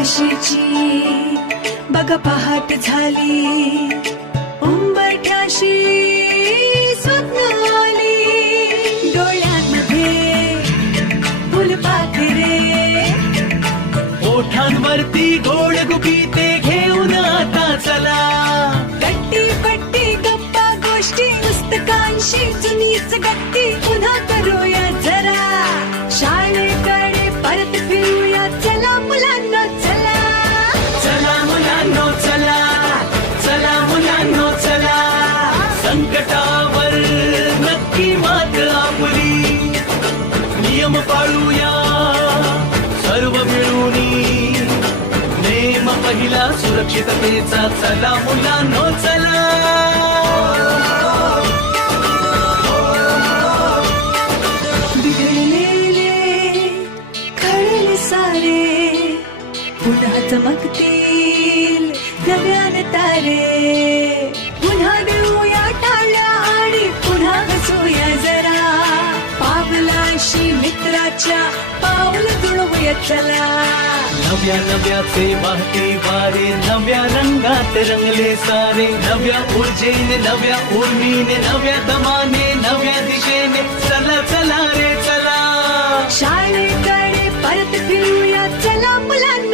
आशेची बघा पहाट झाली, उंबरठ्याशी स्वप्न आली, डोळ्यांमध्ये फुलपाखरे, ओठांवरती गोड गुपिते घेऊन आता चला, गट्टी पट्टी गप्पा गोष्टी पुस्तकांशी जुनीच गट्टी पुन्हा करूया जरा, शाळेकडे परत फिरूया चला मुलांना चला, चला मुलांनो चला, चला मुलांनो चला, संकटावर नक्की मात आपली, नियम पाळूया सर्व मिळूनी, नेम पहिला सुरक्षिततेचा, चला मुलांनो चला. बिघडलेले खळले सारे पुन्हा चमकतील नव्यान तारे, पुन्हा देऊया टाळ्या आणि पुन्हा हसूया जरा, पावलाशी मित्राच्या पाऊल जुळवूया चला, नव्या नव्याचे वाहते वारे, नव्या रंगात रंगले सारे, नव्या ऊर्जेने नव्या उर्मीने, नव्या दमाने नव्या दिशेने, चला चला रे चला, शाळेकडे परत फिरूया चला मुलांना